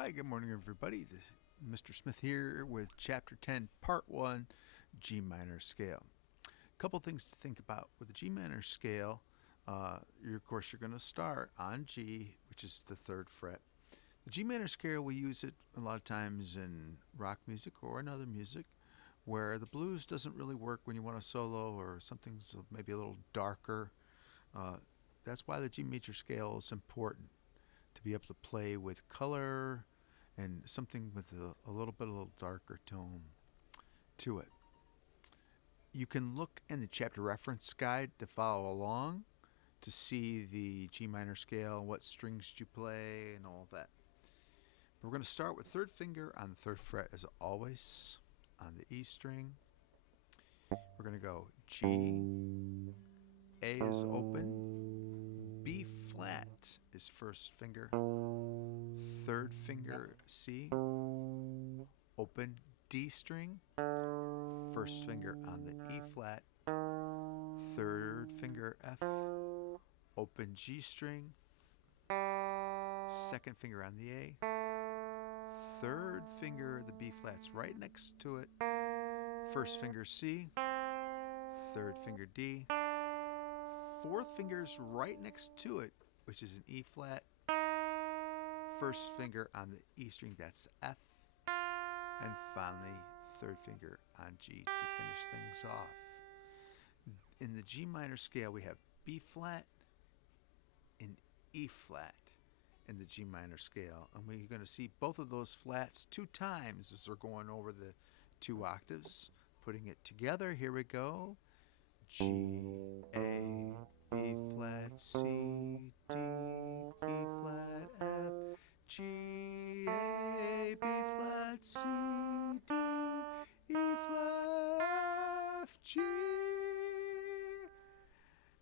Hi, good morning, everybody. Mr. Smith here with Chapter 10, Part 1, G minor scale. A couple things to think about. With the G minor scale, of course, you're going to start on G, which is the 3rd fret. The G minor scale, we use it a lot of times in rock music or in other music, where the blues doesn't really work when you want a solo or something's maybe a little darker. That's why the G major scale is important, to be able to play with color and something with a little darker tone to it. You can look in the chapter reference guide to follow along to see the G minor scale, what strings you play, and all that. We're going to start with 3rd finger on the 3rd fret as always on the E string. We're going to go G, A is open, B flat is 1st finger, 3rd finger C, open D string, 1st finger on the E flat, 3rd finger F, open G string, 2nd finger on the A, 3rd finger the B flat's right next to it, 1st finger C, 3rd finger D, 4th finger's right next to it, which is an E flat, 1st finger on the E string, that's F, and finally 3rd finger on G to finish things off. In the G minor scale, we have B flat and E flat in the G minor scale, and we're going to see both of those flats 2 times as we're going over the 2 octaves. Putting it together, here we go. G, A, B flat, C, D, E flat, F, G, A, B flat, C, D, E flat, F, G.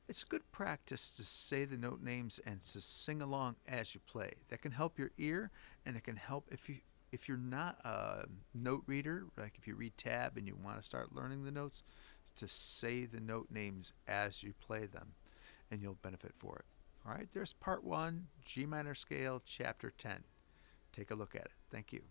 It's good practice to say the note names and to sing along as you play. That can help your ear, and it can help if you're not a note reader, like if you read tab and you want to start learning the notes, to say the note names as you play them, and you'll benefit for it. All right, there's part 1, G minor scale, chapter 10. Take a look at it. Thank you.